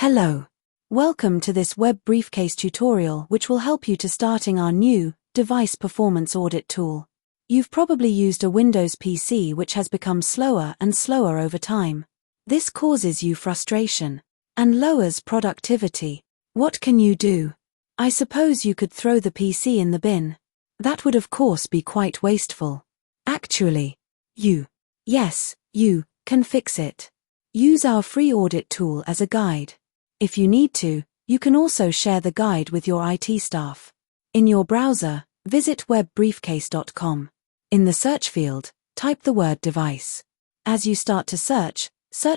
Hello. Welcome to this web briefcase tutorial which will help you to starting our new device performance audit tool. You've probably used a Windows PC which has become slower and slower over time. This causes you frustration and lowers productivity. What can you do? I suppose you could throw the PC in the bin. That would of course be quite wasteful. Actually, you can fix it. Use our free audit tool as a guide. If you need to, you can also share the guide with your IT staff. In your browser, visit webbriefcase.com. In the search field, type the word device. As you start to search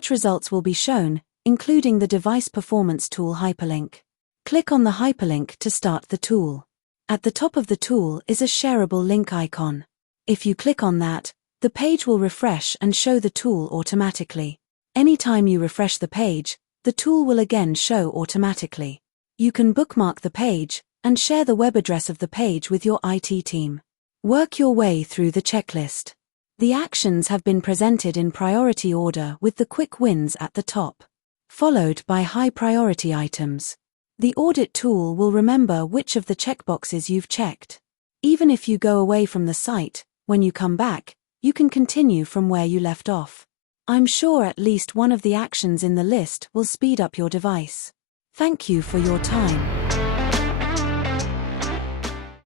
results will be shown, including the device performance tool hyperlink. Click on the hyperlink to start the tool. At the top of the tool is a shareable link icon. If you click on that, the page will refresh and show the tool automatically. Anytime you refresh the page, the tool will again show automatically. You can bookmark the page and share the web address of the page with your IT team. Work your way through the checklist. The actions have been presented in priority order with the quick wins at the top, followed by high priority items. The audit tool will remember which of the checkboxes you've checked. Even if you go away from the site, when you come back, you can continue from where you left off. I'm sure at least one of the actions in the list will speed up your device. Thank you for your time.